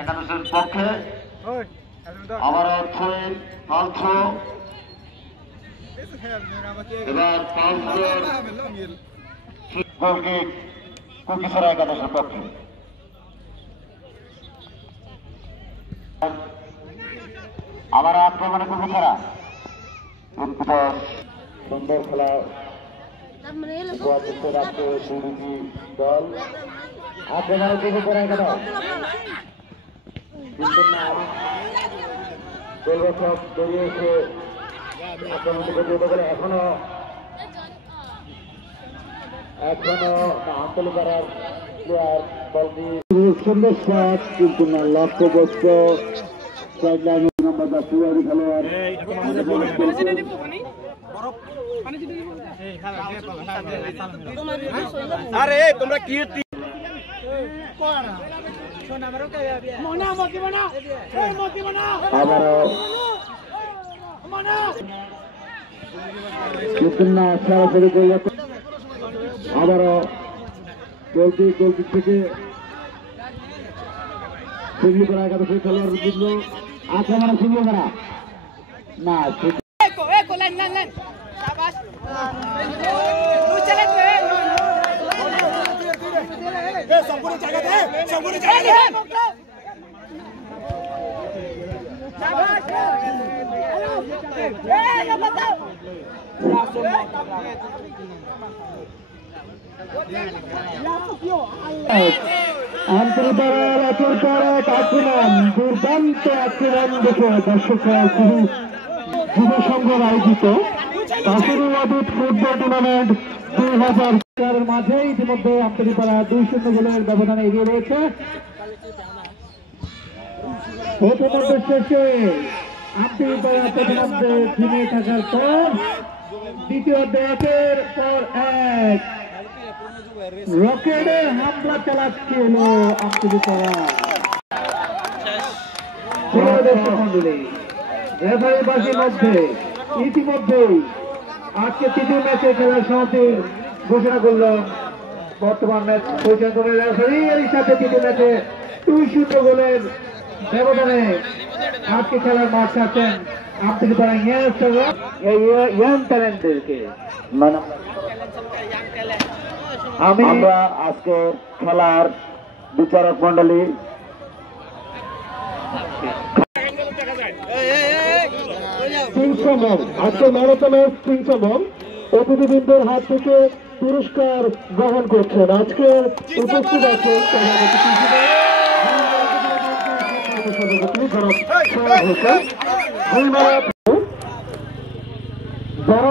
একাদশের পক্ষে আবার ছয় পাঁচ এবার কুকিছড়া একাদশের পক্ষে আবার আক্রমণে কুকিছড়া সুন্দর খেলা দল আক্রমণে কুকিছড়া একাদশ কিন্তু না গোলরক্ষক বেরিয়ে এসে আক্রমণ থেকে দ্রুত করে এখনো আন্তলি করার প্লেয়ার বলটি সুন্দর শট কিন্তু না লক্ষ্যগ্রস্ত খেলোয়াড় আরে তোমরা কি আবারও সরাসরি গোল আবারও গোলটি থেকে সিগলি করা একাদশের খেলোয়াড় বিঘ্ন আক্রমণে সিগলি করা না দুর্দান্ত আক্রমণ দেখে দর্শকরা যুব সংঘের আয়োজিত ফুটবল টুর্নামেন্ট 2000 মাঝে ইতিমধ্যে আমতলীপাড়া 2-0 গোলের ব্যবধানে এগিয়ে রয়েছে। প্রথমার্ধের শেষে আমতলীপাড়া প্রথমার্ধে থেমে থাকার পর দ্বিতীয় অর্ধের পর এক রকেটে হামলা চালাচ্ছিল আমতলীপাড়া রেফারিবাসীর মধ্যে ইতিমধ্যেই আজকে তৃতীয় ম্যাচে খেলার সমাপ্তির ঘোষণা করল বর্তমান ম্যাচ পরিচালনা করে রেফারি। এর সাথে তৃতীয় ম্যাচে 2-0 গোলের ব্যবধানে আজকে খেলার মাঠ ছাড়ছেন আমতলীপাড়া ইয়াং ট্যালেন্টদেরকে। আমরা আজকে খেলার বিচারক মন্ডলী আজকে ম্যারাথনের 300 মন অতিথিবৃন্দের হাত থেকে পুরস্কার গ্রহণ করছেন। আজকের উপস্থিত আছেন যারা